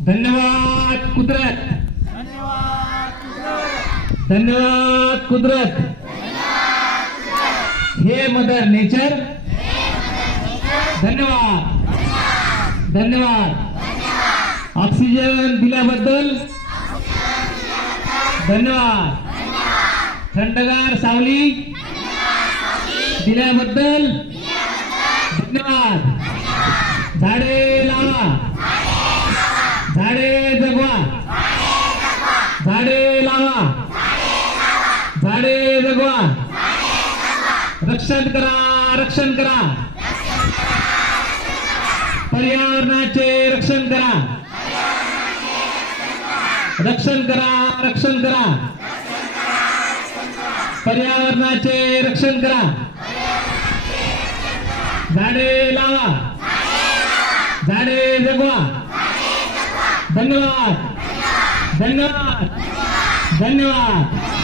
धन्यवाद कुदरत, धन्यवाद कुदरत, हे मदर नेचर, धन्यवाद, धन्यवाद. ऑक्सिजन दिल्याबद्दल धन्यवाद. थंडगार सावली दिल्याबद्दल धन्यवाद. झाडे लावा, झाडे जगवा, झाडे लावा, झाडे जगवा. रक्षण करा, रक्षण करा, पर्यावरणाचे रक्षण करा, रक्षण करा, रक्षण करा, पर्यावरणाचे रक्षण करा. झाडे लावा, झाडे जगवा. धन्यवाद, धन्यवाद, धन्यवाद.